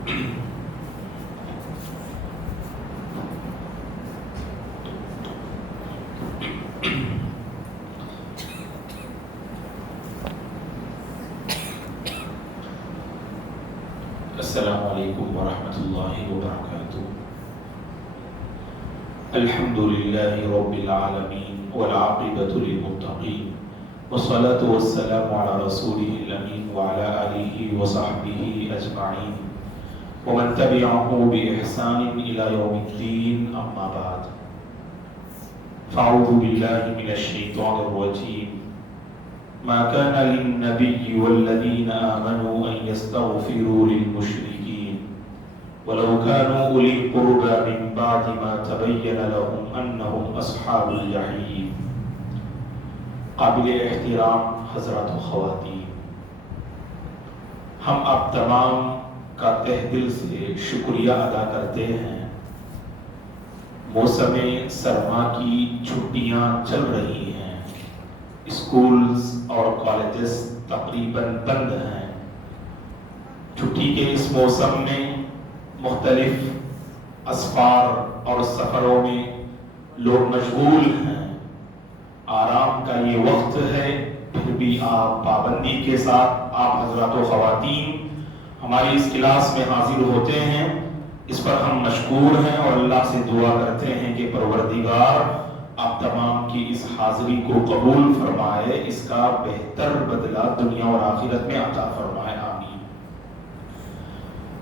السلام علیکم ورحمۃ اللہ وبرکاتہ۔ الحمد للہ رب العالمین والعاقبۃ للمتقین والصلاة والسلام علی رسولہ الامین وعلی آلہ وصحبہ اجمعین ومن تبعہ بإحسان الی یوم الدین، اما بعد فاعوذ باللہ من الشیطان الرجیم۔ ما كان للنبي والذين آمنوا أن يستغفروا للمشركين ولو كانوا أولي القربى من بعد ما تبين لهم أنهم أصحاب الجحيم۔ قابل احترام حضرات و خواتین، ہم آپ تمام کا تہ دل سے شکریہ ادا کرتے ہیں۔ موسم سرما کی چھٹیاں چل رہی ہیں، اسکولز اور کالجز تقریباً بند ہیں۔ چھٹی کے اس موسم میں مختلف اسفار اور سفروں میں لوگ مشغول ہیں۔ آرام کا یہ وقت ہے، پھر بھی آپ پابندی کے ساتھ آپ حضرات و خواتین ہماری اس کلاس میں حاضر ہوتے ہیں، اس پر ہم مشکور ہیں اور اللہ سے دعا کرتے ہیں کہ پروردگار آپ تمام کی اس حاضری کو قبول فرمائے، اس کا بہتر بدلہ دنیا اور آخرت میں عطا فرمائے، آمین۔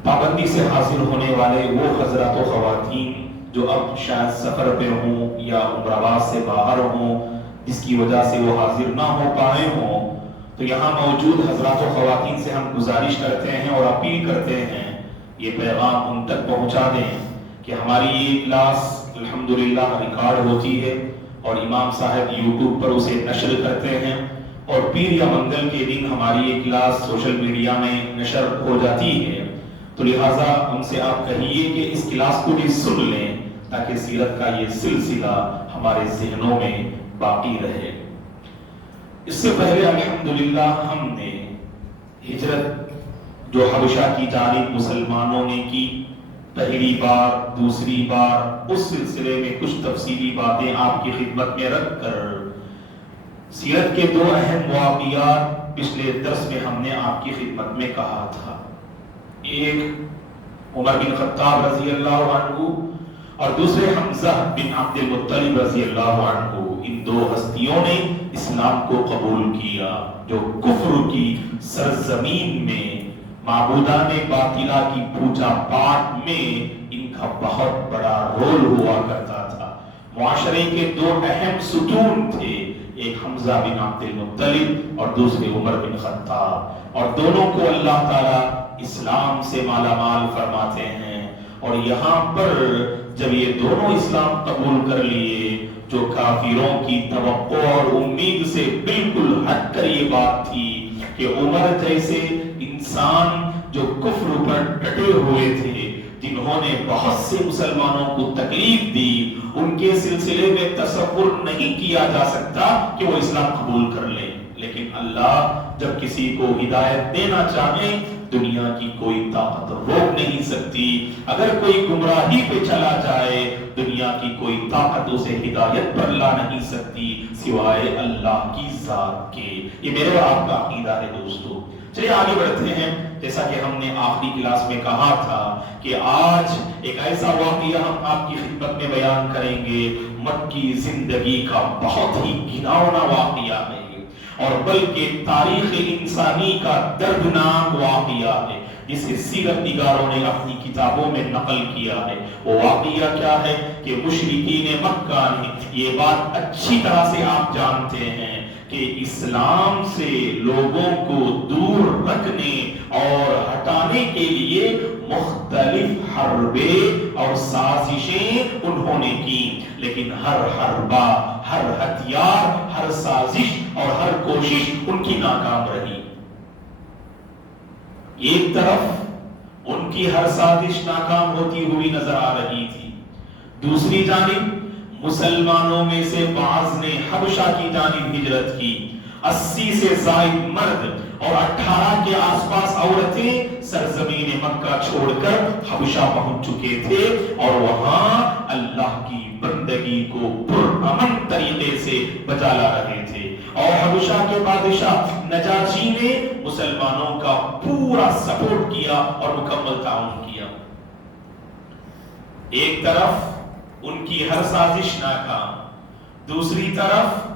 پابندی سے حاضر ہونے والے وہ حضرات و خواتین جو اب شاید سفر پہ ہوں یا عمرہ سے باہر ہوں، جس کی وجہ سے وہ حاضر نہ ہو پائے ہوں، تو یہاں موجود حضرات و خواتین سے ہم گزارش کرتے ہیں اور اپیل کرتے ہیں یہ پیغام ان تک پہنچا دیں کہ ہماری یہ کلاس الحمدللہ ریکارڈ ہوتی ہے اور امام صاحب یوٹیوب پر اسے نشر کرتے ہیں، اور پیر یا منگل کے دن ہماری یہ کلاس سوشل میڈیا میں نشر ہو جاتی ہے۔ تو لہٰذا ان سے آپ کہیے کہ اس کلاس کو بھی سن لیں تاکہ سیرت کا یہ سلسلہ ہمارے ذہنوں میں باقی رہے۔ اس سے پہلے الحمدللہ ہم نے ہجرت جو حبشہ کی جانب مسلمانوں نے کی، پہلی بار دوسری بار، اس سلسلے میں کچھ تفصیلی باتیں آپ کی خدمت میں رکھ کر سیرت کے دو اہم واقعات پچھلے درس میں ہم نے آپ کی خدمت میں کہا تھا۔ ایک عمر بن خطاب رضی اللہ عنہ اور دوسرے حمزہ بن عبد المطلب رضی اللہ عنہ، ان دو ہستیوں نے اسلام کو قبول کیا جو کفر کی سرزمین میں معبودان باطلہ کی پوجا پاٹ میں ان کا بہت بڑا رول ہوا کرتا تھا۔ معاشرے کے دو اہم ستون تھے، ایک حمزہ بن عبد المطلب اور دوسرے عمر بن خطاب، اور دونوں کو اللہ تعالیٰ اسلام سے مالا مال فرماتے ہیں۔ اور یہاں پر جب یہ دونوں اسلام قبول کر لیے، جو کافروں کی توقع اور امید سے بالکل ہٹ کر یہ بات تھی کہ عمر جیسے انسان جو کفر پر ڈٹے ہوئے تھے، جنہوں نے بہت سے مسلمانوں کو تکلیف دی، ان کے سلسلے میں تصور نہیں کیا جا سکتا کہ وہ اسلام قبول کر لیں، لیکن اللہ جب کسی کو ہدایت دینا چاہے دنیا کی کوئی طاقت روک نہیں سکتی۔ اگر کوئی گمراہی پہ چلا جائے دنیا کی کوئی طاقت اسے ہدایت پر لا نہیں سکتی سوائے اللہ کی ذات کے۔ یہ میرے اور آپ کا عقیدہ ہے دوستو۔ چلیے آگے بڑھتے ہیں۔ جیسا کہ ہم نے آخری کلاس میں کہا تھا کہ آج ایک ایسا واقعہ ہم آپ کی خدمت میں بیان کریں گے، مکی زندگی کا بہت ہی گھناؤنا واقعہ ہے، اور بلکہ تاریخ انسانی کا دردناک واقعہ ہے جسے سیرت نگاروں نے اپنی کتابوں میں نقل کیا ہے۔ وہ واقعہ کیا ہے کہ مشرکین مکہ نے، یہ بات اچھی طرح سے آپ جانتے ہیں کہ اسلام سے لوگوں کو دور رکھنے اور ہٹانے کے لیے مختلف حربیں اور سازشیں انہوں نے کی، لیکن ہر حربہ، ہر ہتھیار، ہر سازش اور ہر کوشش ان کی ناکام رہی۔ ایک طرف ان کی ہر سازش ناکام ہوتی ہوئی نظر آ رہی تھی، دوسری جانب مسلمانوں میں سے بعض نے حبشہ کی جانب ہجرت کی۔ 80 سے زائد مرد اور 18 کے آس پاس عورتیں سرزمین مکہ چھوڑ کر حبشہ پہنچ چکے تھے اور وہاں اللہ کی بندگی کو پرامن طریقے سے بجا لا رہے تھے. اور حبشہ کے بادشاہ نجاشی نے مسلمانوں کا پورا سپورٹ کیا اور مکمل تعاون کیا. ایک طرف ان کی ہر سازش ناکام، دوسری طرف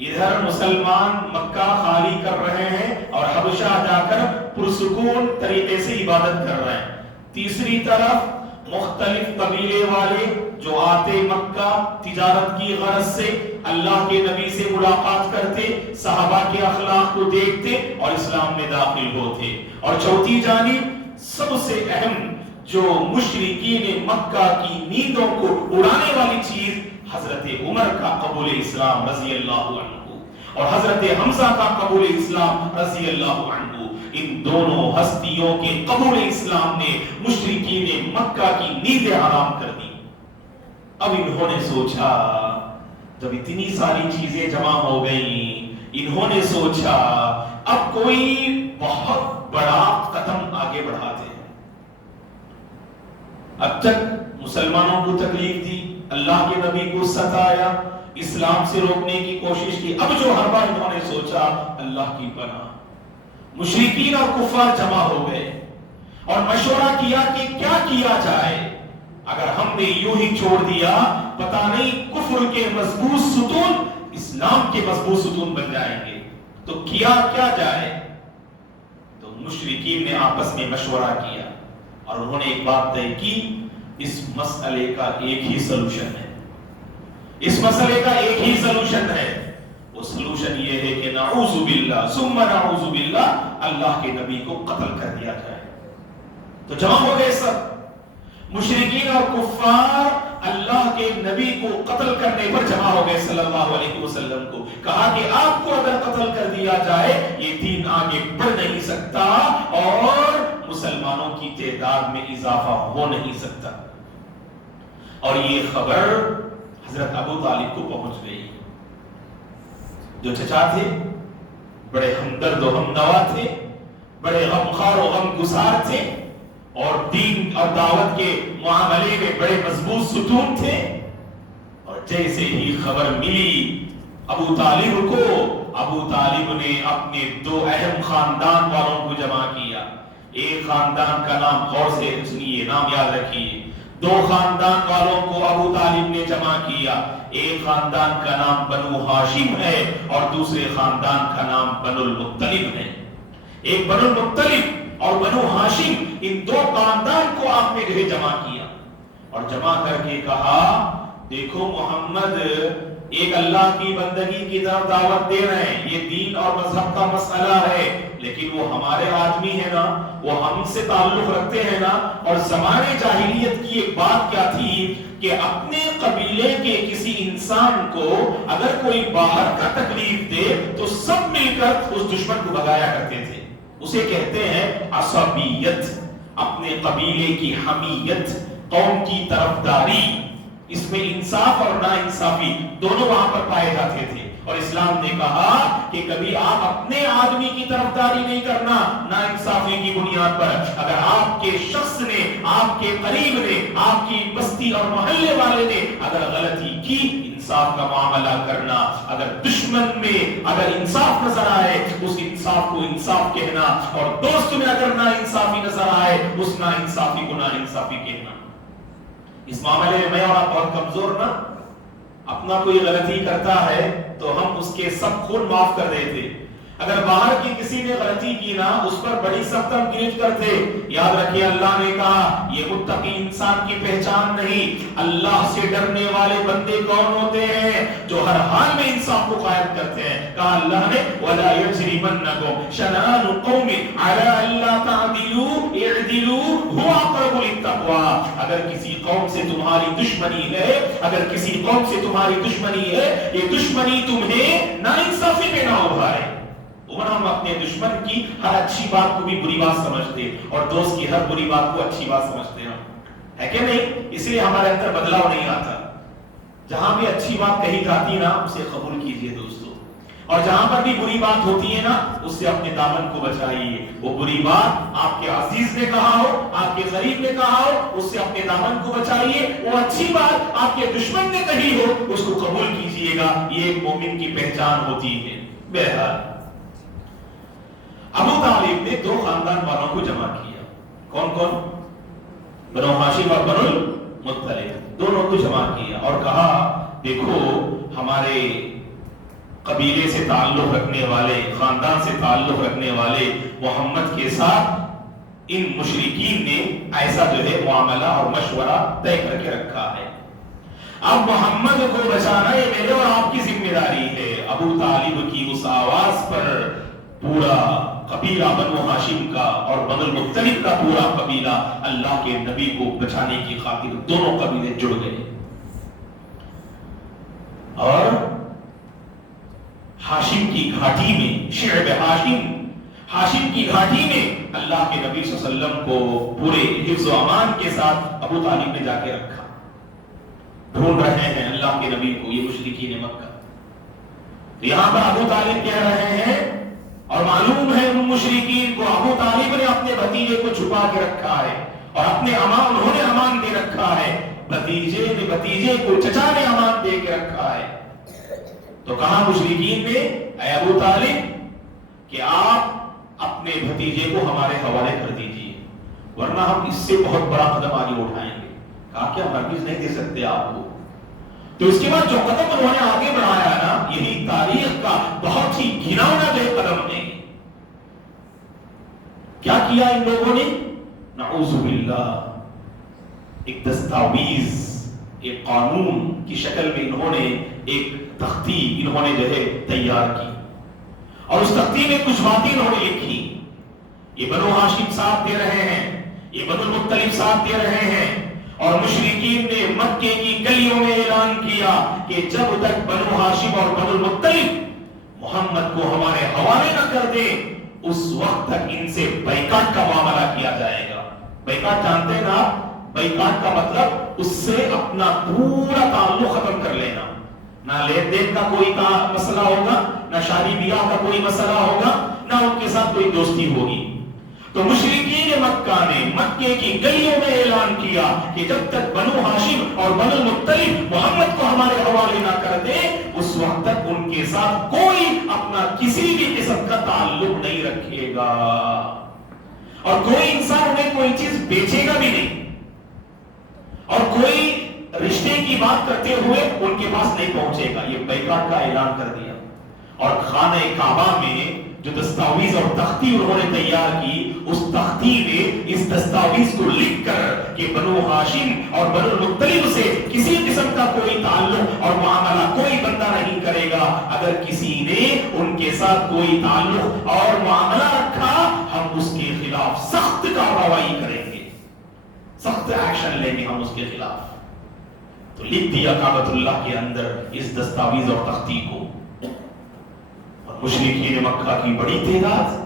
ادھر مسلمان مکہ خالی کر رہے ہیں اور حبشہ جا کر پرسکون طریقے سے عبادت کر رہے ہیں، تیسری طرف مختلف قبیلے والے جو آتے مکہ تجارت کی غرض سے اللہ کے نبی سے ملاقات کرتے، صحابہ کے اخلاق کو دیکھتے اور اسلام میں داخل ہوتے. اور چوتھی جانب سب سے اہم جو مشرکین مکہ کی نیندوں کو اڑانے والی چیز حضرت عمر کا قبول اسلام رضی اللہ عنہ اور حضرت حمزہ کا قبول اسلام رضی اللہ عنہ، ان دونوں ہستیوں کے قبول اسلام نے مشرکین مکہ کی نیندیں حرام کر دی. اب انہوں نے سوچا، جب اتنی ساری چیزیں جمع ہو گئیں، انہوں نے سوچا اب کوئی بہت بڑا قدم آگے بڑھاتے ہیں. اب تک مسلمانوں کو تکلیف دی، اللہ کے نبی کو ستایا، اسلام سے روکنے کی کوشش کی. اب جو ہر بار انہوں نے سوچا اللہ کی پناہ، مشرکین اور کفار جمع ہو گئے اور مشورہ کیا کہ کیا کیا جائے. اگر ہم نے یوں ہی چھوڑ دیا پتہ نہیں کفر کے مضبوط ستون اسلام کے مضبوط ستون بن جائیں گے، تو کیا جائے. تو مشرکین نے آپس میں مشورہ کیا اور انہوں نے ایک بات طے کی، اس مسئلے کا ایک ہی سلوشن ہے، اس مسئلے کا ایک ہی سلوشن ہے. وہ سلوشن یہ ہے کہ نعوذ باللہ ثم نعوذ باللہ اللہ کے نبی کو قتل کر دیا جائے. تو جمع ہو گئے سب مشرکین اور کفار، اللہ کے نبی کو قتل کرنے پر جمع ہو گئے. صلی اللہ علیہ وسلم کو کہا کہ آپ کو اگر قتل کر دیا جائے یہ دین آگے بڑھ نہیں سکتا اور مسلمانوں کی تعداد میں اضافہ ہو نہیں سکتا. اور یہ خبر حضرت ابو طالب کو پہنچ گئی، جو چچا تھے، بڑے ہمدرد و ہمنوا تھے، بڑے غمخوار و غمگسار تھے اور دین اور دعوت کے معاملے میں بڑے مضبوط ستون تھے. اور جیسے ہی خبر ملی ابو طالب کو، ابو طالب نے اپنے دو اہم خاندان والوں کو جمع کیا. ایک خاندان کا نام غور سے سنیے، نام یاد رکھیے. دو خاندان والوں کو ابو طالب نے جمع کیا. ایک خاندان کا نام بنو ہاشم ہے اور دوسرے خاندان کا نام بنو المطلب ہے. ایک بنو المطلب اور بنو ہاشم، ان دو خاندان کو آپ نے گھر جمع کیا اور جمع کر کے کہا دیکھو محمد ایک اللہ کی بندگی کی طرف دعوت دے رہے ہیں، یہ دین اور مذہب کا مسئلہ ہے، لیکن وہ ہمارے آدمی ہے نا، وہ ہم سے تعلق رکھتے ہیں نا. اور زمانے جاہلیت کی ایک بات کیا تھی کہ اپنے قبیلے کے کسی انسان کو اگر کوئی باہر کا تکلیف دے تو سب مل کر اس دشمن کو بھگایا کرتے تھے. اسے کہتے ہیں عصبیت، اپنے قبیلے کی حمیت، قوم کی طرفداری. اس میں انصاف اور نا انصافی دونوں وہاں پر پائے جاتے تھے. اور اسلام نے کہا کہ کبھی آپ اپنے آدمی کی طرفداری نہیں کرنا نا انصافی کی بنیاد پر. اگر آپ کے شخص نے، آپ کے قریب نے، آپ کی بستی اور محلے والے نے اگر غلطی کی، انصاف کا معاملہ کرنا. اگر دشمن میں اگر انصاف نظر آئے اس انصاف کو انصاف کہنا، اور دوست میں اگر نا انصافی نظر آئے اس نا انصافی کو نا انصافی کہنا. اس معاملے میں میں اور آپ بہت کمزور نا. اپنا کوئی غلطی کرتا ہے تو ہم اس کے سب خون معاف کر دیتے. اگر باہر کی کسی نے غلطی کی نا اس پر بڑی سخت ہم گرفت کرتے. یاد رکھیے اللہ نے کہا یہ متقی انسان کی پہچان نہیں. اللہ سے ڈرنے والے بندے کون ہوتے ہیں؟ جو ہر حال میں انصاف کو قائم کرتے ہیں. کہا اللہ نے وَلَا يَجْرِمَنَّكُمْ شَنَآنُ قَوْمٍ عَلَىٰ أَلَّا تَعْدِلُوا اعْدِلُوا هُوَ أَقْرَبُ لِلتَّقْوَىٰ. اگر کسی قوم سے تمہاری دشمنی ہے، اگر کسی قوم سے تمہاری دشمنی ہے، یہ دشمنی تمہیں ناانصافی میں نہ ابھارے. ہم اپنے دشمن کی ہر اچھی بات کو بھی بری بات سمجھتے اور دوست کی ہر بری بات کو اچھی بات سمجھتے ہیں، ہے کہ نہیں؟ اس لیے ہمارے اندر بدلاؤ نہیں آتا. جہاں بھی اچھی بات کہی جاتی نا اسے قبول کیجئے دوستو. اور جہاں پر بھی بری بات ہوتی ہے نا اس سے اپنے دامن کو بچائیے. وہ بری بات آپ کے عزیز نے کہا ہو, آپ کے غریب نے کہا ہو, اس سے اپنے دامن کو بچائیے. وہ اچھی بات آپ کے دشمن نے کہی ہو اس کو قبول کیجئے گا. یہ ایک مومن کی پہچان ہوتی ہے. بہرحال ابو طالب نے دو خاندان والوں کو جمع کیا. کون کون؟ بنو ہاشم اور بنو المطلب, دونوں کو جمع کیا اور کہا دیکھو ہمارے قبیلے سے تعلق رکھنے والے, خاندان سے تعلق رکھنے والے محمد کے ساتھ ان مشرکین نے ایسا جو ہے معاملہ اور مشورہ طے کر کے رکھا ہے. اب محمد کو بچانا یہ میرے اور آپ کی ذمہ داری ہے. ابو طالب کی اس آواز پر پورا قبیلہ بنو ہاشم کا اور بنو المطلب کا پورا قبیلہ اللہ کے نبی کو بچانے کی خاطر دونوں قبیلے جڑ گئے. اور ہاشم کی گھاٹی میں, شعب ہاشم کی گھاٹی میں اللہ کے نبی صلی اللہ علیہ وسلم کو پورے حفظ و امان کے ساتھ ابو طالب نے جا کے رکھا. ڈھونڈ رہے ہیں اللہ کے نبی کو یہ مشرکین مکہ. یہاں پر ابو طالب کہہ رہے ہیں اور معلوم ہے ان مشرکین کو ابو طالب نے اپنے بھتیجے کو چھپا کے رکھا ہے اور اپنے امان انہوں نے امان دے رکھا ہے. بھتیجے کو چچا نے امان دے کے رکھا ہے. تو کہا مشرکین نے اے ابو طالب کہ آپ اپنے بھتیجے کو ہمارے حوالے کر دیجئے ورنہ ہم اس سے بہت بڑا قدم آگے اٹھائیں گے. کہا کہ ہم ہرگز نہیں دے سکتے آپ کو. تو اس کے بعد جو قدم انہوں نے آگے بڑھایا نا یہی تاریخ کا بہت ہی گھناؤنا جو قدم ہے. کیا کیا ان لوگوں نے؟ نعوذ باللہ, ایک دستاویز, ایک قانون کی شکل میں انہوں نے ایک تختی انہوں نے جو ہے تیار کی اور اس تختی میں کچھ باتیں انہوں نے لکھی. یہ بنو ہاشم ساتھ دے رہے ہیں, یہ بنو المطلب ساتھ دے رہے ہیں اور مشرکین نے مکے کی گلیوں میں اعلان کیا کہ جب تک بنو ہاشم اور بنو المطلب محمد کو ہمارے حوالے نہ کر دے اس وقت تک ان سے بائیکاٹ کا معاملہ کیا جائے گا. بائیکاٹ جانتے ہیں نا, بائیکاٹ کا مطلب اس سے اپنا پورا تعلق ختم کر لینا. نہ لین دین کا کوئی مسئلہ ہوگا, نہ شادی بیاہ کا کوئی مسئلہ ہوگا, نہ ان کے ساتھ کوئی دوستی ہوگی. تو مشرکین مکہ نے مکے کی گلیوں میں اعلان کیا کہ جب تک بنو ہاشم اور بنو المطلب محمد کو ہمارے حوالے نہ کر دے اس وقت تک ان کے ساتھ کوئی اپنا کسی بھی قسم کا تعلق نہیں رکھے گا اور کوئی انسان انہیں کوئی چیز بیچے گا بھی نہیں اور کوئی رشتے کی بات کرتے ہوئے ان کے پاس نہیں پہنچے گا. یہ بائیکاٹ کا اعلان کر دیا. اور خانہ کعبہ میں جو دستاویز اور تختی انہوں نے تیار کی اس تختی میں اس دستاویز کو لکھ کر کہ بنو ہاشم اور بنو المطلب سے کسی قسم کا کوئی تعلق اور معاملہ کوئی بندہ نہیں کرے گا. اگر کسی نے ان کے ساتھ کوئی تعلق اور معاملہ رکھا ہم اس کے خلاف سخت کارروائی کریں گے, سخت ایکشن لیں گے ہم اس کے خلاف. تو لکھ دیا کعبۃ اللہ کے اندر اس دستاویز اور تختی کو. مشرکین مکہ کی بڑی تعداد,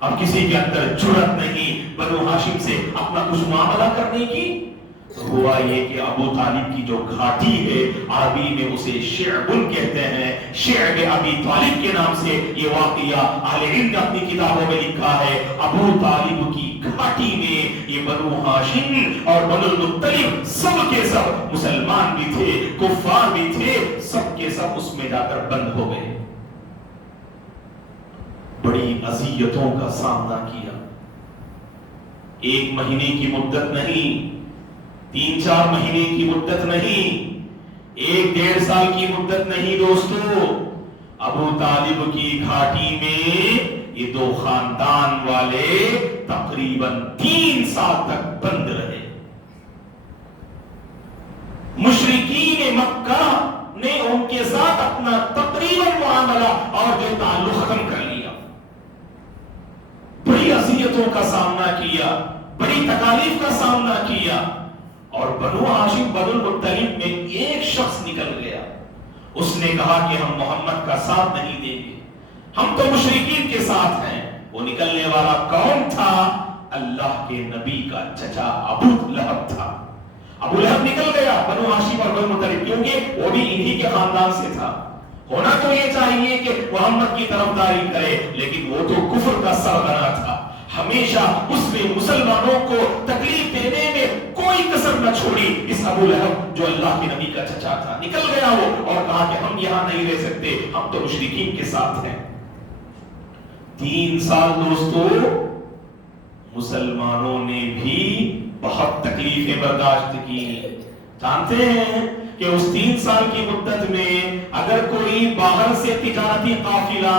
اب کسی کے اندر جرأت نہیں بنو ہاشم سے اپنا کچھ معاملہ کرنے کی. ہوا یہ کہ ابو طالب کی جو گھاٹی ہے عربی میں اسے شعبن کہتے ہیں, شعب ابی طالب کے نام سے یہ واقعہ اہل علم نے اپنی کتابوں میں لکھا ہے. ابو طالب کی گھاٹی میں یہ بنو ہاشم اور بنو المطلب سب کے سب مسلمان بھی تھے, کفار بھی تھے, سب کے سب اس میں جا کر بند ہو گئے. بڑی اذیتوں کا سامنا کیا. 1 مہینے کی مدت نہیں, 3-4 مہینے کی مدت نہیں, 1-1.5 سال کی مدت نہیں دوستو. ابو طالب کی گھاٹی میں یہ 2 خاندان والے تقریباً 3 سال تک بند رہے. مشرکین مکہ نے ان کے ساتھ اپنا تقریباً معاملہ اور جو تعلق ختم کر لیا. بڑی اذیتوں کا سامنا کیا, بڑی تکالیف کا سامنا کیا. اور بنو ہاشم بنو المطلب میں ایک شخص نکل گیا, اس نے کہا کہ ہم محمد کا ساتھ نہیں دیں گے, ہم تو مشرکین کے ساتھ ہیں. وہ نکلنے والا کون تھا؟ اللہ کے نبی کا چچا ابو لہب تھا. ابو لہب نکل گیا بنو ہاشم اور بنو المطلب, کیونکہ وہ بھی انہی کے خاندان سے تھا. ہونا تو یہ چاہیے کہ محمد کی طرفداری کرے، لیکن وہ تو کفر کا سرغنہ تھا، ہمیشہ اس نے مسلمانوں کو تکلیف دینے میں کوئی کسر نہ چھوڑی۔ اس ابو لہب جو اللہ کے نبی کا چچا تھا، نکل گیا وہ اور کہا کہ ہم یہاں نہیں رہ سکتے، ہم تو مشرکین کے ساتھ ہیں۔ 3 سال دوستو مسلمانوں نے بھی بہت تکلیفیں برداشت کی۔ جانتے ہیں کہ اس 3 سال کی مدت میں اگر کوئی باہر سے تجارتی قافلہ،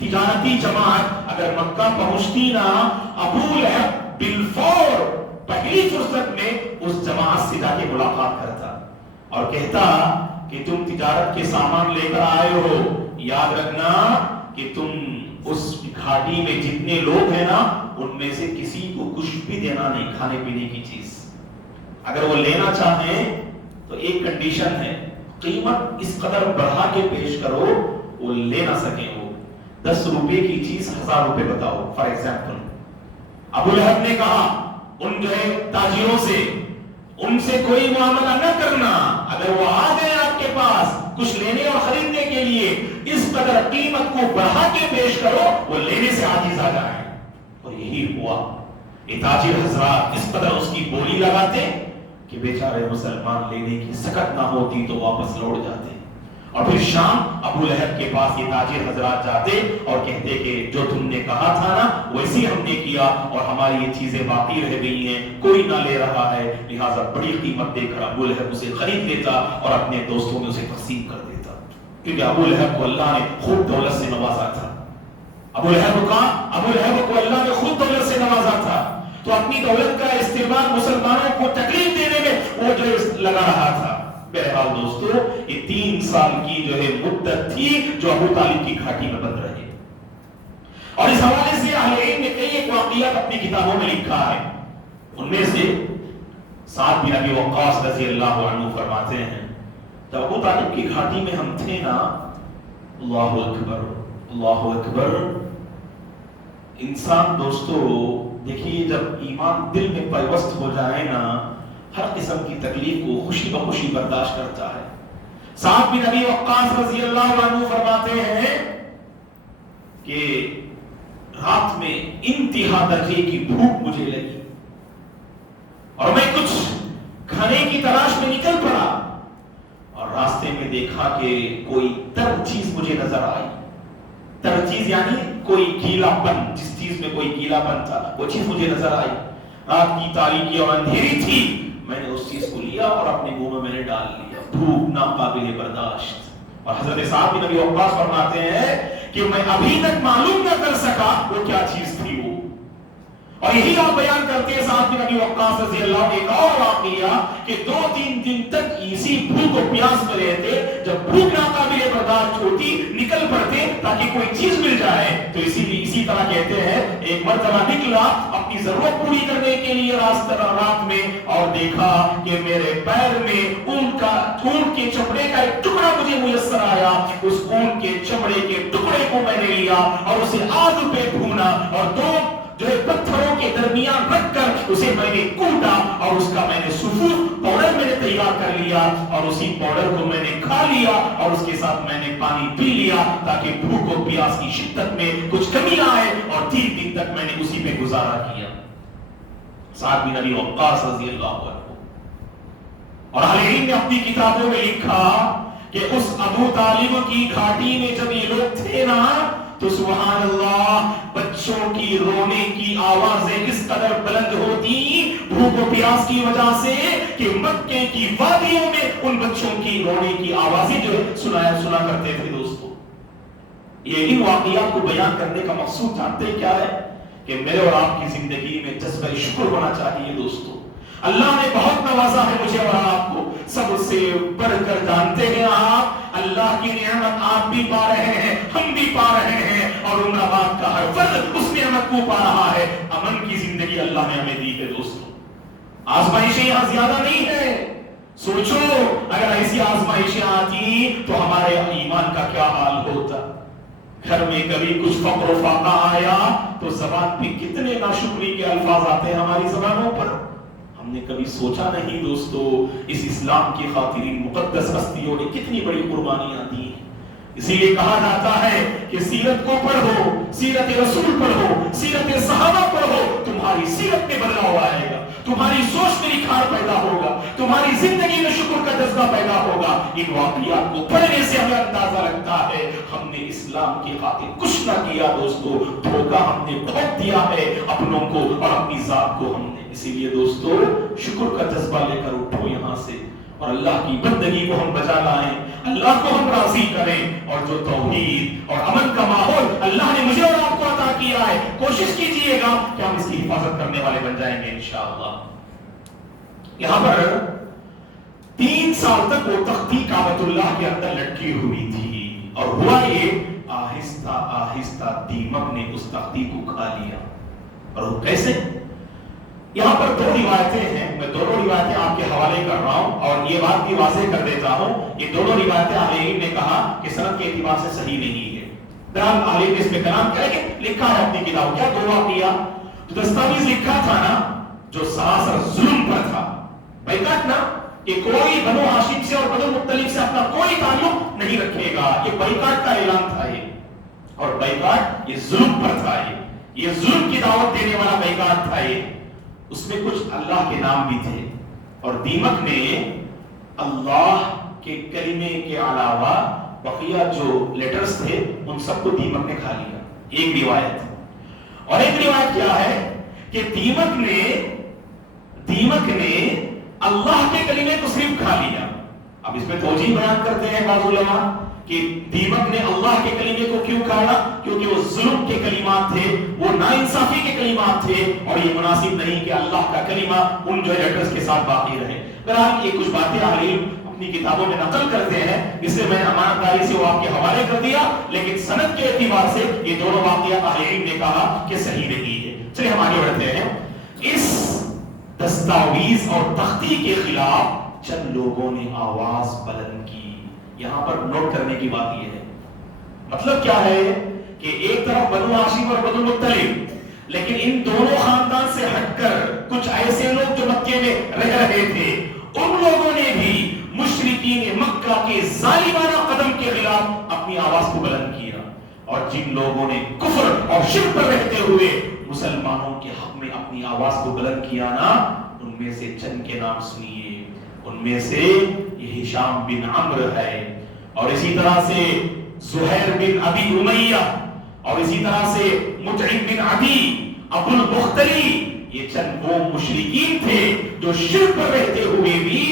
تجارتی جماعت اگر مکہ پہنچتی نا، ابو لہب بالفور پہلی فرصت میں اس جماعت سے جا کے ملاقات کرتا اور کہتا کہ تم تجارت کے سامان لے کر آئے ہو، یاد رکھنا کہ تم اس گھاٹی میں جتنے لوگ ہیں نا ان میں سے کسی کو کچھ بھی دینا نہیں، کھانے پینے کی چیز۔ اگر وہ لینا چاہیں تو ایک کنڈیشن ہے، قیمت اس قدر بڑھا کے پیش کرو وہ لے نہ سکیں۔ وہ 10 روپے کی چیز 1000 روپے بتاؤ فار ایگزامپل۔ ابو لہب نے کہا ان جو ہے تاجروں سے، ان سے کوئی معاملہ نہ کرنا، اگر وہ آ گئے آپ کے پاس کچھ لینے اور خریدنے کے لیے، اس قدر قیمت کو بڑھا کے پیش کرو وہ لینے سے عاجز آ جائیں۔ اور یہی ہوا، یہ تاجر حضرات اس قدر اس کی بولی لگاتے کہ بیچارے مسلمان لینے کی سکت نہ ہوتی تو واپس لوٹ جاتے۔ اور پھر شام ابو لہب کے پاس یہ تاجر حضرات جاتے اور کہتے کہ جو تم نے کہا تھا نا ویسے ہم نے کیا اور ہماری یہ چیزیں باقی رہ گئی ہیں، کوئی نہ لے رہا ہے، لہٰذا بڑی قیمت دے کر ابو لہب اسے خرید لیتا اور اپنے دوستوں میں اسے تقسیم کر دیتا، کیونکہ ابو لہب کو اللہ نے خوب دولت سے نوازا تھا۔ ابو لہب کو اللہ نے خوب دولت سے نوازا تھا، تو اپنی دولت کا استعمال مسلمانوں کو تکلیف دینے میں وہ جو لگا رہا تھا۔ بہرحال دوستو یہ 3 سال کی جو ہے مدت تھی جو ابو طالب کی گھاٹی میں بند رہے، اور اس حوالے سے اہل علم نے کئی ایک واقعات اپنی کتابوں میں لکھا ہے۔ ان میں سے سعد بن ابی وقاص رضی اللہ عنہ فرماتے ہیں جب ابو طالب کی گھاٹی میں ہم تھے نا، اللہ اکبر اللہ اکبر، انسان دوستو دیکھیے جب ایمان دل میں پیوست ہو جائے نا ہر قسم کی تکلیف کو خوشی بخوشی برداشت کرتا ہے۔ سعد بن ابی وقاص رضی اللہ عنہ فرماتے ہیں کہ رات میں انتہا درجے کی بھوک مجھے لگی اور میں کچھ کھانے کی تلاش میں نکل پڑا اور راستے میں دیکھا کہ کوئی تر چیز مجھے نظر آئی۔ تر چیز یعنی کوئی گیلا پن، جس چیز میں کوئی گیلا پن تھا وہ چیز مجھے نظر آئی۔ رات کی تاریکی اور اندھیری تھی، میں نے اس چیز کو لیا اور اپنے منہ میں نے ڈال لیا، بھوک ناقابل برداشت۔ اور حضرت سعد بن ابی وقاص فرماتے ہیں کہ میں ابھی تک معلوم نہ کر سکا وہ کیا چیز تھی وہ۔ اور یہی آپ بیان کرتے ہیں سعد بن ابی وقاص رضی اللہ عنہ ایک اور واقعہ کہ 2-3 دن تک اسی بھوک و پیاس میں رہتے، جب بھوک ناقابل برداشت ہوتی نکل پڑتے تاکہ کوئی چیز مل جائے۔ تو اسی طرح کہتے ہیں ایک مرتبہ نکلا اپنی ضرورت پوری کرنے کے لیے رات میں اور دیکھا کہ میرے پیر میں اونٹ کے چمڑے کا ایک ٹکڑا مجھے میسر آیا، اس اونٹ کے چمڑے کے ٹکڑے کو میں نے لیا اور اسے آگ پہ بھونا اور 2 جو ہے پتھروں کے درمیان رکھ کر اسے میں نے کوٹا اور اس کا میں نے صفوف پاؤڈر میں نے تیار کر لیا اور اسی پاؤڈر کو میں نے کھا لیا اور اس کے ساتھ میں نے پانی پی لیا تاکہ بھوک و پیاس کی شدت میں کچھ کمی آئے، اور 3 دن تک میں نے اسی پہ گزارا کیا۔ سعد بن ابی وقاص رضی اللہ عنہ۔ اور اہل علم نے اپنی کتابوں میں لکھا کہ اس ابو طالب کی گھاٹی میں جب یہ لوگ تھے نا تو سبحان اللہ بچوں کی رونے کی آوازیں اس قدر بلند ہوتی بھوک و پیاس کی وجہ سے کہ مکے کی وادیوں میں ان بچوں کی رونے کی آوازیں جو سنا کرتے تھے۔ دوستو یہ ان واقعات کو بیان کرنے کا مقصود جانتے کیا ہے کہ میرے اور آپ کی زندگی میں جذبہ شکر ہونا چاہیے۔ دوستو اللہ نے بہت نوازا ہے مجھے اور آپ کو، سب سے بڑھ کر جانتے ہیں آپ اللہ کی نعمت آپ بھی پا رہے ہیں، ہم بھی پا رہے ہیں، اور عمر آباد کا ہر فرد اس نعمت کو پا رہا ہے۔ امن کی زندگی اللہ نے ہمیں دی ہے۔ دوستو آزمائشیں یہاں زیادہ نہیں ہے، سوچو اگر ایسی آزمائشیں آتی تو ہمارے ایمان کا کیا حال ہوتا۔ گھر میں کبھی کچھ فقر و فاقہ آیا تو زبان پہ کتنے ناشکری کے الفاظ آتے ہیں ہماری زبانوں پر، ہم نے کبھی سوچا نہیں دوستو اس اسلام کی خاطر ان مقدس ہستیوں نے کتنی بڑی قربانیاں دی. اسی لیے کہا جاتا ہے کہ سیرت کو پڑھو, سیرت رسول پڑھو, سیرت صحابہ پڑھو, تمہاری سیرت میں بدلاؤ آئے گا, تمہاری سوچ میں نکھار پیدا ہوگا, تمہاری زندگی میں شکر کا جذبہ پیدا ہوگا. ان واقعات کو پڑھنے سے ہمیں اندازہ لگتا ہے ہم نے اسلام کی خاطر کچھ نہ کیا دوستو, دھوکہ ہم نے بہت دیا ہے اپنوں کو اور اپنی ذات کو ہم نے. اسی لیے دوستو شکر کا جذبہ لے کر اٹھو یہاں سے اور اللہ کی بندگی کو ہم بچا لائیں, اللہ کو ہم راضی کریں, اور جو توحید اور امن کا ماحول اللہ نے مجھے اور آپ کو عطا کیا ہے کوشش کیجئے گا کہ ہم اس کی حفاظت کرنے والے بن جائیں گے انشاءاللہ. یہاں پر 3 سال تک وہ تختی کعبۃ اللہ کے اندر لٹکی ہوئی تھی اور ہوا یہ آہستہ آہستہ دیمک نے اس تختی کو کھا لیا. اور وہ کیسے؟ یہاں پر 2 روایتیں ہیں, میں دونوں روایتیں آپ کے حوالے کر رہا ہوں اور یہ بات بھی واضح کر دیتا ہوں یہ دونوں روایتیں اہل علم نے کہا کہ سند کے اعتبار سے صحیح نہیں ہے. بہرحال اہل علم نے اس پہ کلام کیا کہ لکھا ہے اپنی کتاب. کیا 2 واقعہ تو دستاویز لکھا تھا نا جو سراسر ظلم پر تھا, بیکاٹ نا کہ کوئی بنو ہاشم سے اور بنو مطلب سے اپنا کوئی تعلق نہیں رکھے گا, یہ بیکاٹ کا اعلان تھا یہ, اور بیکاٹ یہ ظلم پر تھا, یہ ظلم کی دعوت دینے والا بیکاٹ تھا. یہ اس میں کچھ اللہ کے نام بھی تھے اور دیمک نے اللہ کے کلمے کے علاوہ بقیہ جو لیٹرز تھے ان سب کو دیمک نے کھا لیا. ایک روایت. اور ایک روایت کیا ہے کہ دیمک نے اللہ کے کلمے کو صرف کھا لیا. اب اس میں توجیہ بیان کرتے ہیں بعض علماء کہ دیمک نے اللہ کے کلمے کو کیوں کھایا, کیونکہ وہ ظلم کے کلمات تھے, وہ ناانصافی کے کلمات تھے اور یہ مناسب نہیں کہ اللہ کا کلمہ ان جو لیٹرز کے ساتھ باقی رہے. بہرحال یہ کچھ باتیں اہل علم اپنی کتابوں میں نقل کرتے ہیں, اس سے میں امانتداری سے وہ آپ کے حوالے کر دیا, لیکن سند کے اعتبار سے یہ دونوں واقعات اہل علم نے کہا کہ صحیح نہیں ہے. چلیے ہم آگے بڑھتے ہیں. اس دستاویز اور تختی کے خلاف چند لوگوں نے آواز بلند کی. یہاں پر نوٹ کرنے کی بات یہ ہے, مطلب کیا ہے کہ ایک طرف بنو ہاشم اور بنو مطلب, لیکن ان دونوں خاندان سے ہٹ کر کچھ ایسے لوگ جو مکے میں رہ رہے تھے, ان لوگوں نے بھی مشرکین مکہ کے ظالمانہ قدم کے خلاف اپنی آواز کو بلند کیا. اور جن لوگوں نے کفر اور شرک پر رہتے ہوئے مسلمانوں کے حق میں اپنی آواز کو بلند کیا نا, ان میں سے چند کے نام سنیے. ان میں سے یہ ہشام بن عمرو ہے, اور اسی طرح سے زہیر بن ابی امیہ, اور اسی طرح سے مطعم بن عدی, ابو البختری. یہ چند وہ مشرکین تھے جو شرک پر رہتے ہوئے بھی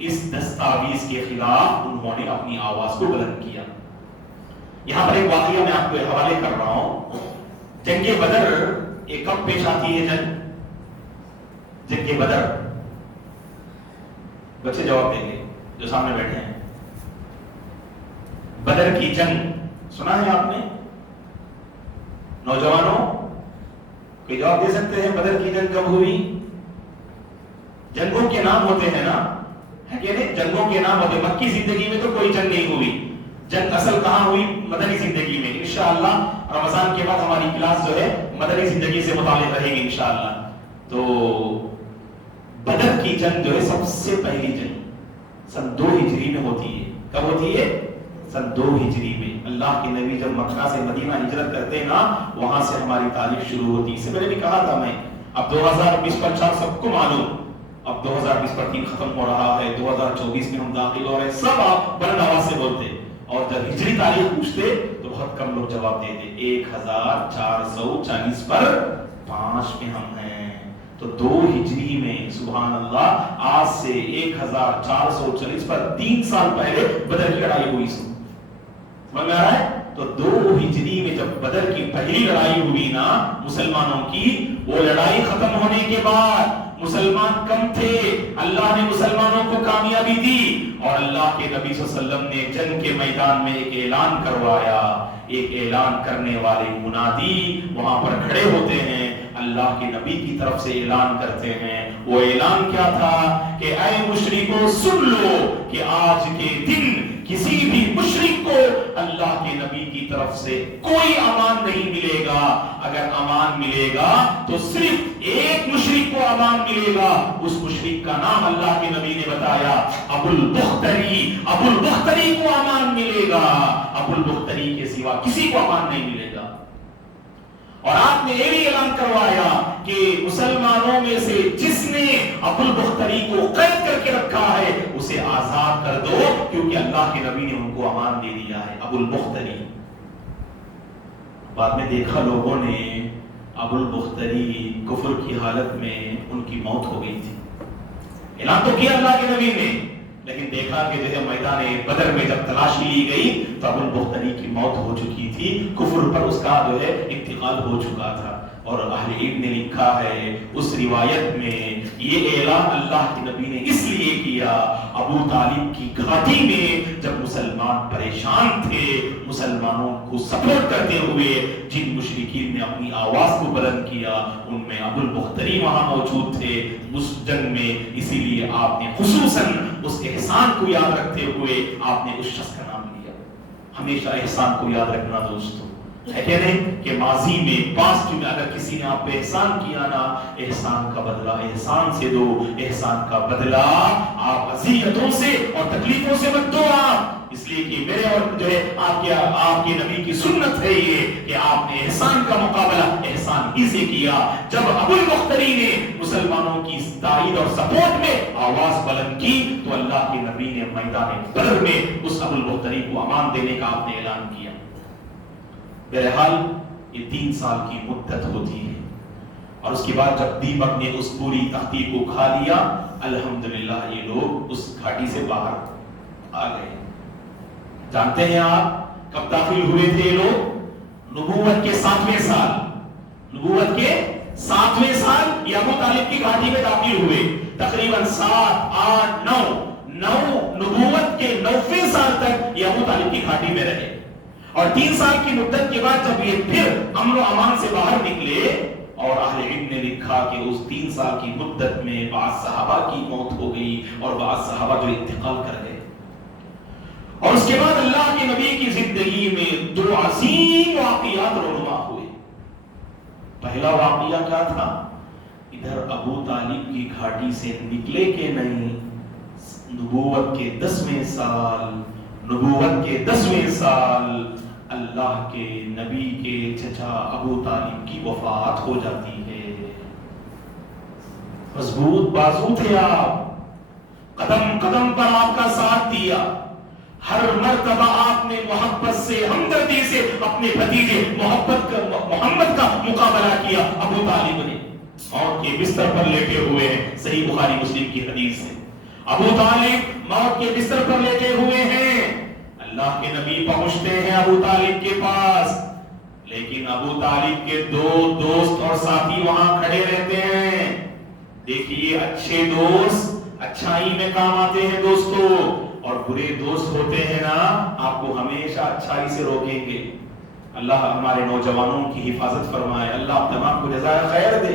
اس دستاویز کے خلاف انہوں نے اپنی آواز کو بلند کیا. یہاں پر ایک واقعہ میں آپ کو حوالے کر رہا ہوں. جنگ بدر ایک کب پیش آتی ہے جنگ بدر؟ بچے جواب دیں گے جو سامنے بیٹھے ہیں. بدر کی جنگ سنا ہے آپ نے؟ نوجوانوں کوئی جواب دے سکتے ہیں بدر کی جنگ کب ہوئی؟ جنگوں کے نام ہوتے ہیں نا, ہے کہ نہیں؟ جنگوں کے نام ہوتے. مکی زندگی میں تو کوئی جنگ نہیں ہوئی, جنگ اصل کہاں ہوئی؟ مدنی زندگی میں. انشاءاللہ رمضان کے بعد ہماری کلاس جو ہے مدنی زندگی سے متعلق رہے گی انشاءاللہ. تو بدر کی جنگ جو ہے سب سے پہلی جنگ سن 2 ہجری میں ہوتی ہے. کب ہوتی ہے؟ سن 2 ہجری میں. اللہ کے نبی جب مکہ سے مدینہ ہجرت کرتے ہیں نا, وہاں سے ہماری تاریخ شروع ہوتی ہے. اس سے پہلے بھی کہا تھا میں, اب 2020 پر 4 سب کو معلوم, اب 2020 پر 3 ختم ہو رہا ہے, 2024 میں ہم داخل ہو رہے ہیں. سب آپ بلند آواز سے بولتے, اور جب ہجری تاریخ پوچھتے تو بہت کم لوگ جواب دیتے. 1440 پر 5 میں ہم ہیں. تو 2 ہجری میں سبحان اللہ, آج سے 1440 پر 3 سال پہلے بدر کی لڑائی ہوئی. سمجھ میں آ رہا ہے؟ تو 2 ہجری میں جب بدر کی پہلی لڑائی ہوئی نا مسلمانوں کی, وہ لڑائی ختم ہونے کے بعد مسلمان کم تھے, اللہ نے مسلمانوں کو کامیابی دی, اور اللہ کے نبی صلی اللہ علیہ وسلم نے جنگ کے میدان میں ایک اعلان کروایا. ایک اعلان کرنے والے منادی وہاں پر کھڑے ہوتے ہیں, اللہ کے نبی کی طرف سے اعلان کرتے ہیں. وہ اعلان کیا تھا کہ اے مشرکو سن لو کہ آج کے دن کسی بھی مشرک کو اللہ کے نبی کی طرف سے کوئی امان نہیں ملے گا. اگر امان ملے گا تو صرف ایک مشرک کو امان ملے گا، اس مشرک کا نام اللہ کے نبی نے بتایا ابو البختری، ابو البختری کو امان ملے گا، ابو البختری کے سوا کسی کو امان نہیں ملے گا۔ اور آپ نے یہ بھی اعلان کروایا کہ مسلمانوں میں سے جس نے ابو البختری کو قید کر کے رکھا ہے اسے آزاد کر دو، کیونکہ اللہ کے نبی نے ان کو امان دے دیا ہے۔ ابو البختری، بعد میں دیکھا لوگوں نے ابو البختری کفر کی حالت میں ان کی موت ہو گئی تھی، اعلان تو کیا اللہ کے نبی نے، لیکن دیکھا کہ جو ہے میدان بدر میں جب تلاشی لی گئی تو ابو البختری کی موت ہو چکی تھی، کفر پر اس کا جو ہے انتقال ہو چکا تھا۔ اور اہل علم نے لکھا ہے اس روایت میں یہ اعلان اللہ کے نبی نے اس لیے کیا، ابو طالب کی گھاٹی میں جب مسلمان پریشان تھے، مسلمانوں کو سپورٹ کرتے ہوئے جن مشرکین نے اپنی آواز کو بلند کیا ان میں ابو البختری وہاں موجود تھے اس جنگ میں، اسی لیے آپ نے خصوصاً اس احسان کو یاد رکھتے ہوئے آپ نے اس شخص کا نام لیا۔ ہمیشہ احسان کو یاد رکھنا دوستو، ہے کہ نہیں کہ ماضی میں پاسٹ میں اگر کسی نے آپ پہ احسان کیا نا، احسان کا بدلہ احسان سے دو، احسان کا بدلہ آپ اذیتوں سے اور تکلیفوں سے مت دو آپ، اس لیے کہ میرے اور جو ہے آپ کے نبی کی سنت ہے یہ کہ آپ نے احسان کا مقابلہ احسان ہی سے کیا۔ جب ابو البختری نے مسلمانوں کی تائید اور سپورٹ میں آواز بلند کی تو اللہ کے نبی نے میدان بدر میں اس ابو البختری کو امان دینے کا آپ نے اعلان کیا۔ بہرحال یہ 3 سال کی مدت ہوتی ہے، اور اس کے بعد جب دیپک نے اس پوری تختی کو کھا لیا، الحمدللہ یہ لوگ اس گھاٹی سے باہر آ گئے۔ جانتے ہیں آپ کب داخل ہوئے تھے یہ لوگ؟ نبوت کے 7ویں سال، نبوت کے 7ویں سال یہ ابو طالب کی گھاٹی میں داخل ہوئے، تقریباً 7 8 9 نبوت کے 9ویں سال تک یہ ابو طالب کی گھاٹی میں رہے، اور 3 سال کی مدت کے بعد جب یہ پھر امن و امان سے باہر نکلے، اور اہل علم نے لکھا کہ اس 3 سال کی مدت میں بعض صحابہ کی موت ہو گئی اور بعض صحابہ جو انتقال کر گئے، اور اس کے بعد اللہ کے نبی کی زندگی میں 2 عظیم واقعات رونما ہوئے۔ پہلا واقعہ کیا تھا؟ ادھر ابو طالب کی گھاٹی سے نکلے کہ نہیں، نبوت کے 10ویں سال، نبوت کے 10ویں سال اللہ کے نبی کے چچا ابو طالب کی وفات ہو جاتی ہے۔ مضبوط بازو تھے آپ، قدم قدم پر آپ کا ساتھ دیا، ہر مرتبہ آپ نے محبت سے ہمدردی سے اپنے بھتیجے محمد کا مقابلہ کیا۔ ابو طالب نے موت کے بستر پر لیٹے ہوئے ہیں، صحیح بخاری مسلم کی حدیث ہے، ابو طالب موت کے بستر پر لیٹے ہوئے ہیں، اللہ کے نبی پہنچتے ہیں ابو طالب کے پاس، لیکن ابو طالب کے 2 دوست اور ساتھی وہاں کھڑے رہتے ہیں۔ دیکھیے اچھے دوست اچھائی میں کام آتے ہیں دوستو، اور برے دوست ہوتے ہیں نا آپ کو ہمیشہ اچھائی سے روکیں گے۔ اللہ ہمارے نوجوانوں کی حفاظت فرمائے، اللہ تمام کو جزائے خیر دے۔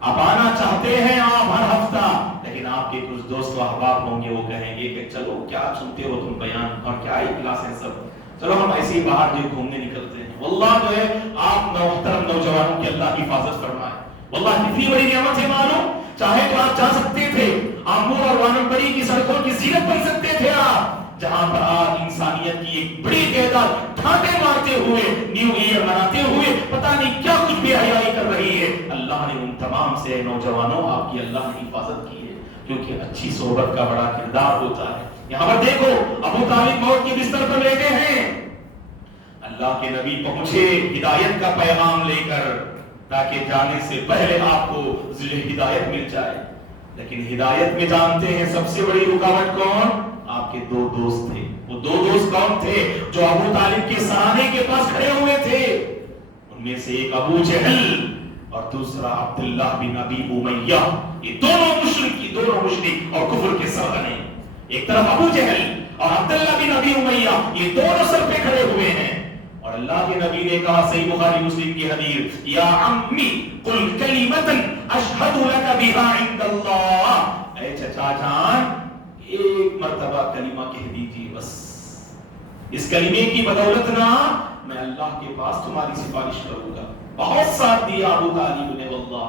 آپ آنا چاہتے ہیں آپ ہر ہفتہ، لیکن آپ کے کچھ دوست و احباب ہوں گے وہ کہیں گے کہ چلو کیا سنتے ہو تم بیان، اور کیا ہی کلاس ہے سب، چلو ہم ایسے ہی باہر جو گھومنے نکلتے ہیں۔ واللہ جو ہے آپ محترم نوجوانوں کی اللہ حفاظت فرمائے، واللہ کتنی بڑی نعمت ہے معلوم، چاہے تو آپ جا سکتے تھے آمور اور وانمبری کی سڑکوں کی زینت بن سکتے تھے آپ، جہاں پر آج انسانیت کی ایک بڑی تعداد ٹھاٹے مارتے ہوئے نیو ایئر مناتے ہوئے پتہ نہیں کیا کچھ بے حیائی کر رہی ہے۔ اللہ نے ان تمام سے نوجوانوں آپ کی اللہ نے حفاظت کی ہے، کیونکہ اچھی صحبت کا بڑا کردار ہوتا ہے۔ یہاں پر دیکھو ابو طالب موت کے بستر پر لیٹے ہیں، اللہ کے نبی پہنچے ہدایت کا پیغام لے کر تاکہ جانے سے پہلے آپ کو ہدایت مل جائے، لیکن ہدایت میں جانتے ہیں سب سے بڑی رکاوٹ کون؟ آپ کے 2 دوست تھے۔ وہ 2 دوست کون تھے جو ابو طالب کے سرانے کے پاس کھڑے ہوئے تھے؟ ان میں سے ایک ابو جہل اور دوسرا عبداللہ بن ابی امیہ، یہ دونوں مشرک اور کفر کے سرغنے، ایک طرف ابو جہل اور عبداللہ بن ابی امیہ، یہ دونوں سر پہ کھڑے ہوئے ہیں، اور اللہ کے نبی نے کہا صحیح بخاری مسلم کی حدیث، یا عمی قل کلمۃ اشہد لک بها عند اللہ، اے چچا جان ایک مرتبہ کلمہ کہہ دیجیے بس، اس کلمے کی بدولت نہ میں اللہ کے پاس تمہاری سفارش کروں گا۔ بہت ساتھ دیا ابو طالب نے، واللہ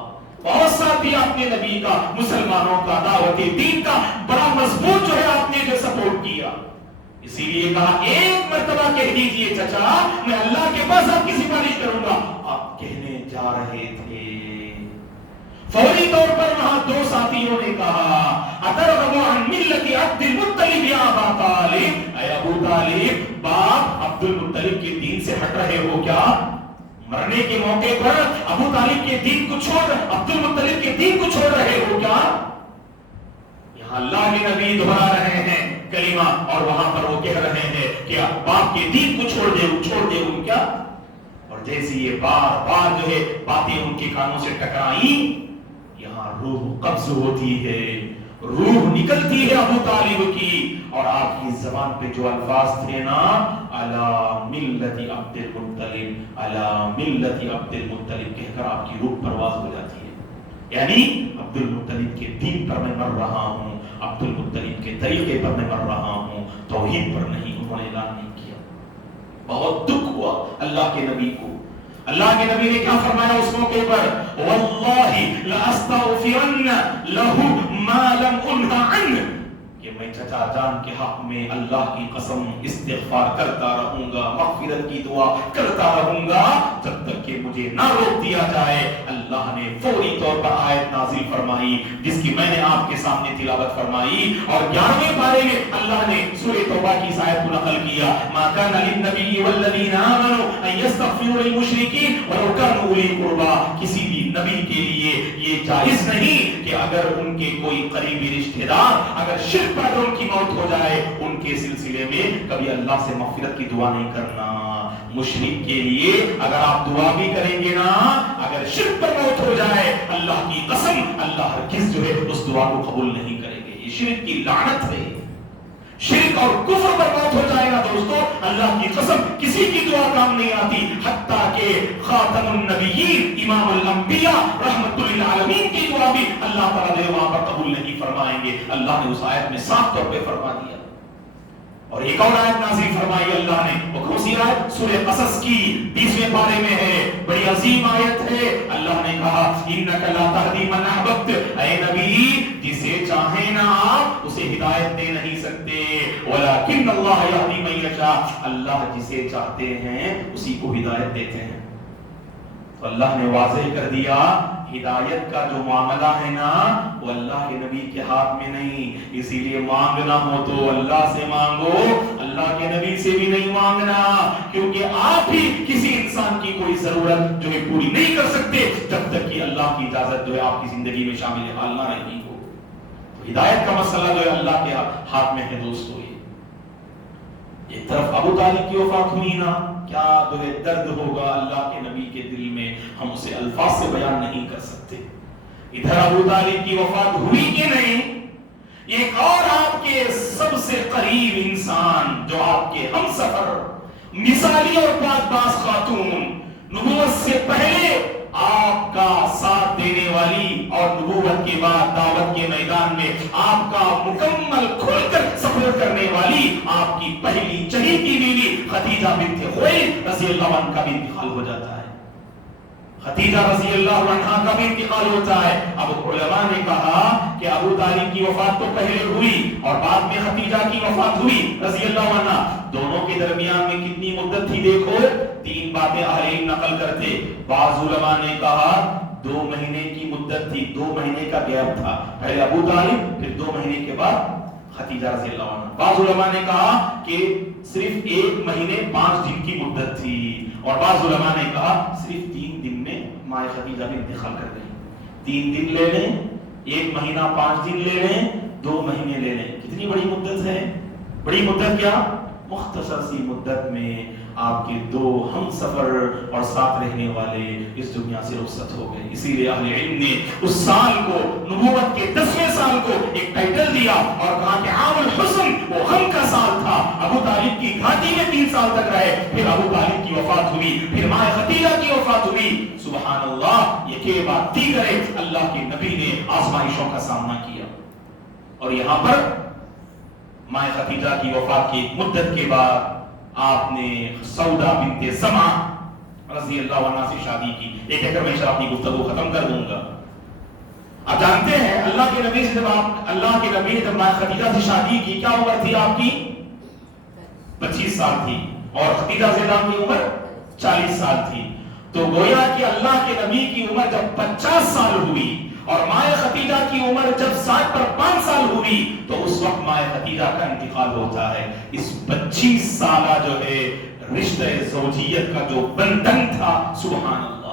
بہت ساتھ دیا اپنے نبی کا، مسلمانوں کا، دعوت دین کا بڑا مضبوط جو ہے آپ نے جو سپورٹ کیا. اسی لیے کہا ایک مرتبہ کہہ دیجئے چچا میں اللہ کے پاس آپ کی سفارش کروں گا. آپ کہنے جا رہے تھے، فوری طور پر وہاں دو ساتھیوں نے کہا اترغب عن ملت عبد المطلب یا ابا طالب، اے ابو طالب باپ عبد المطلب کے دین سے ہٹ رہے ہو کیا؟ مرنے کے موقع پر ابو طالب کے دین کو چھوڑ، عبد المطلب کے دین کو چھوڑ رہے ہو کیا؟ یہاں اللہ کے نبی دہرا رہے ہیں کلمہ اور وہاں پر وہ کہہ رہے ہیں کہ باپ کے دین کو چھوڑ دے کیا؟ اور جیسے یہ بار بار جو ہے باتیں ان کے کانوں سے ٹکرائیں، یہاں روح قبض ہوتی ہے، روح نکلتی ہے ابو طالب کی، اور آپ کی زبان پہ جو الفاظ تھے نا علی ملت عبد المطلب، علی ملت عبد المطلب کہہ کر آپ کی روح پرواز ہو جاتی ہے. یعنی عبد المطلب کے دین پر میں مر رہا ہوں، عبد المطلب کے طریقے پر میں مر رہا ہوں، توحید پر نہیں. انہوں نے اعلان نہیں کیا. بہت دکھ ہوا اللہ کے نبی کو. اللہ کے نبی نے کیا فرمایا اس موقع پر؟ واللہ لاستغفرن له ما لم انہ عنہ، کہ میں چچا جان کے حق میں اللہ کی قسم استغفار کرتا رہوں گا، مغفرت کی دعا کرتا رہوں گا جب تک کہ مجھے نہ روک دیا جائے. اللہ نے فوری طور پر آیت نازل فرمائی جس کی میں نے آپ کے سامنے تلاوت فرمائی، اور 11ویں پارے میں اللہ نے سورہ توبہ کی اس آیت کو نقل کیا. ما كان للنبي والذين آمنوا ان يستغفروا للمشركين ولو كانوا اولي قربى، کسی بھی نبی کے لیے یہ جائز نہیں کہ اگر ان کے کوئی قریبی رشتہ دار اگر شرک پر ان کی موت ہو جائے ان کے سلسلے میں کبھی اللہ سے مغفرت کی دعا نہیں کرنا. مشرک کے لیے اگر آپ دعا بھی کریں گے نا، اگر شرک پر موت ہو جائے اللہ کی قسم اللہ ہرگز جو ہے اس دعا کو قبول نہیں کریں گے. یہ شرک کی لعنت ہے. شرک اور کفر پر موت ہو جائے گا دوستو، اللہ کی قسم کسی کی دعا کام نہیں آتی، حتیٰ کہ خاتم النبیین امام الانبیاء رحمت للعالمین کی دعا بھی اللہ تعالیٰ وہاں پر قبول نہیں فرمائیں گے. اللہ نے اس آیت میں صاف طور پہ فرما دیا. اور ایک اور آیت نازل فرمائی اللہ نے، وہ کون سی آیت؟ سورہ قصص کی 20ویں پارے میں ہے، بڑی عظیم آیت ہے. اللہ نے کہا انک لا تہدی من احببت، اے نبی جسے چاہیں نا آپ اسے ہدایت دے نہیں سکتے، ولکن اللہ یہدی من یشاء، اللہ جسے چاہتے ہیں اسی کو ہدایت دیتے ہیں. تو اللہ نے واضح کر دیا ہدایت کا جو معاملہ ہے نا وہ اللہ کے نبی کے ہاتھ میں نہیں. اسی لیے مانگنا ہو تو اللہ سے مانگو، اللہ کے نبی سے بھی نہیں مانگنا، کیونکہ آپ ہی کسی انسان کی کوئی ضرورت جو ہے پوری نہیں کر سکتے جب تک کہ اللہ کی اجازت جو ہے آپ کی زندگی میں شامل حال نہ رہی ہو. تو ہدایت کا مسئلہ جو ہے اللہ کے ہاتھ میں ہے دوستو. ایک طرف ابو طالب کی وفات ہوئی نا، کیا جو ہے درد ہوگا اللہ کے نبی کے دل میں، ہم اسے الفاظ سے بیان نہیں کر سکتے. ادھر ابو طالب کی وفات ہوئی کہ نہیں، ایک اور آپ کے سب سے قریب انسان جو آپ کے ہم سفر، مثالی اور پاک باز خاتون، نبوت سے پہلے آپ کا ساتھ دینے والی اور نبوت کے بعد دعوت کے میدان میں آپ کا مکمل کھل کر سپورٹ کرنے والی آپ کی پہلی چہیتی بیوی خدیجہ بنت خویلد رضی اللہ عنہ کا بھی انتقال ہو جاتا ہے. خدیجہ رضی اللہ عنہ کا بھی انتقال ہوتا ہے. اب علماء نے کہا کہ ابو طالب کی وفات تو پہلے ہوئی اور بعد میں خدیجہ کی وفات ہوئی رضی اللہ عنہ. دونوں کے درمیان میں کتنی مدت تھی؟ دیکھو 3 باتیں اہل علم نقل کرتے. بعض علماء نے کہا 2 مہینے کی مدت تھی، 2 مہینے کا گیپ تھا، پہلے ابو طالب پھر 2 مہینے کے بعد خدیجہ رضی اللہ عنہ. بعض علماء نے کہا کہ صرف 1 مہینے 5 دن کی مدت تھی، اور بعض علماء نے کہا صرف 3 دن میں ماں خدیجہ بھی انتقال کر گئی. 3 دن لے لیں، 1 مہینہ 5 دن لے لیں، 2 مہینے لے لیں. کتنی بڑی مدت ہے؟ بڑی مدت کیا؟ مختصر سی مدت میں آپ کے 2 ہم سفر اور ساتھ رہنے والے اس دنیا سے رخصت ہو گئے. اسی لیے اہل علم نے اس سال کو، نبوت کے 10ویں سال کو ایک ٹائٹل دیا اور کہا کہ عام الحزن، وہ غم کا سال تھا. ابو طالب کی گھاٹی میں 3 سال تک رہے، پھر ابو طالب کی وفات ہوئی، پھر ماں خدیجہ کی وفات ہوئی. سبحان اللہ، یہ کہ بات دیگر ہے، اللہ کے نبی نے آزمائشوں کا سامنا کیا. اور یہاں پر ماں خدیجہ کی وفات کی مدت کے بعد آپ نے سودا بنت زمعہ رضی اللہ عنہ سے شادی کی. ایک ایک میں اپنی گفتگو ختم کر دوں گا. جانتے ہیں اللہ کے نبی سے جب ماں خدیجہ سے شادی کی کیا عمر تھی آپ کی؟ 25 سال تھی، اور خدیجہ زیدہ کی عمر 40 سال تھی. تو گویا کہ اللہ کے نبی کی عمر جب 50 سال ہوئی اور مائے خدیجہ کی عمر جب 60 پر 5 سال ہوئی تو اس وقت مائے خدیجہ کا انتقال ہوتا ہے. اس 25 سالہ جو ہے رشتہ زوجیت کا جو بندھن تھا، سبحان اللہ،